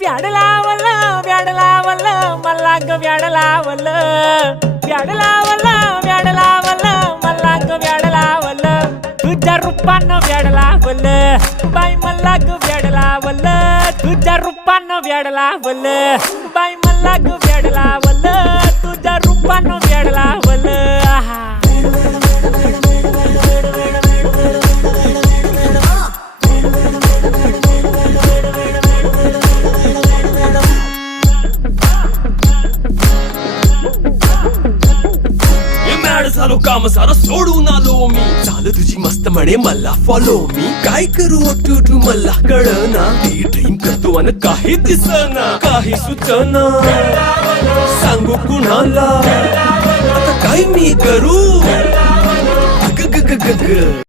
व्याड लावलं व्याड लावलं मला ग व्याड लावलं व्याड लावलं व्याड लावलं मला ग व्याड लावलं तुझ्या रूपानं व्याड लावलं बाई मला ग व्याड लावलं तुझ्या रूपानं व्याड लावलं बाई मला ग व्याड लावलं तुझ्या रूपानं व्याड लावलं आहा झालो काम सारा सोडून आलो मी झालं तुझी मस्त म्हणे मला फॉलो मी काय करू टू मला कळना ती ड्रीम करतो आणि काही दिसना काही सुचना सांगू कुणाला आता काय मी करू ग ग ग ग ग